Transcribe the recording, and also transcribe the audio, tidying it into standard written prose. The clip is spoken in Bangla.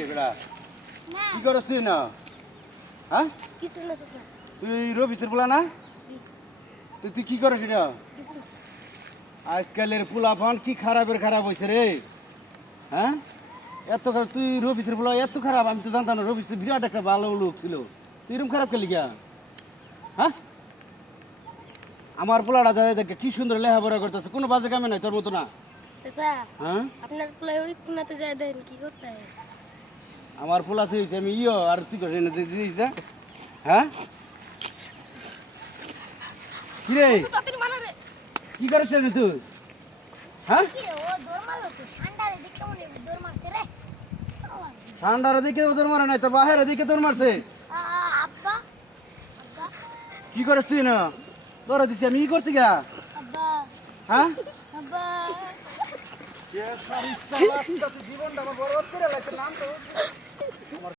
বেটা না কি করছ তুই না হ্যাঁ কিছু না চাচা তুই রবিসের পোলা না তুই কি করছ এটা কিছু না আজকালের পোলাপান কি খারাপের খারাপ হয়েছে রে হ্যাঁ এত খারাপ তুই রবিসের পোলা এত খারাপ আমি তো জানতাম না রবিস বিরাট একটা ভালো লোক ছিল তুই এরকম খারাপ খেলি গিয়া হ্যাঁ আমার পোলাটা যায় দেখে কি সুন্দর লেখাপড়া করতেছে কোনো বাজে কামে নাই তোর মতো না চাচা হ্যাঁ আপনার প্লে ওই কোনাতে যায় দেন কি করতে হয় আমার পোলা তুই আমি আর তুই করছিস না দিস না হ্যাঁ কি রে তাড়াতাড়ি মানা রে কি করেছিস তুই হ্যাঁ কি রে ও দৌড় মারলো তো ঠান্ডারে দেখতে মনে দৌড় মারছে রে ঠান্ডার দিকে তোর মারা নাই তোর বাহের দিকে তোর মারছে আব্বা আব্বা কি করিস তুই না তোরা দিছি আমি কি করছি গা আব্বা হ্যাঁ আব্বা জীবনটা আমার বরবাদ করে লাগছে নাম তো